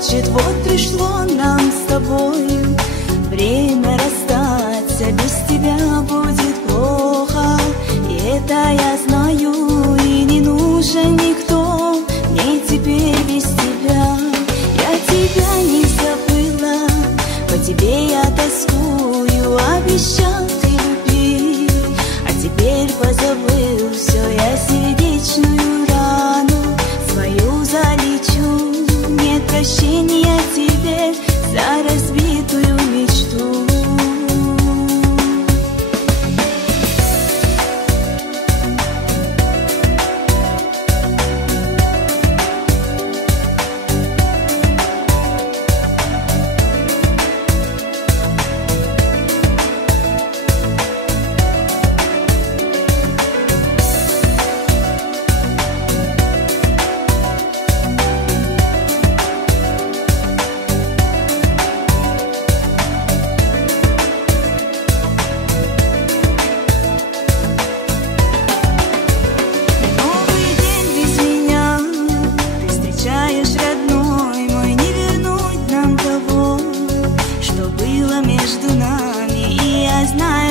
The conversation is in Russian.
плачет, вот пришло нам с тобою время расстаться, без тебя будет плохо. И это я знаю, и не нужен никто мне теперь без тебя. Я тебя не забыла, по тебе я тоскую, обещал ты любить, а теперь позабыл все, я сердечную рану свою залечу. Нет прощения тебе за разбитую мечту. Между нами, и я знаю,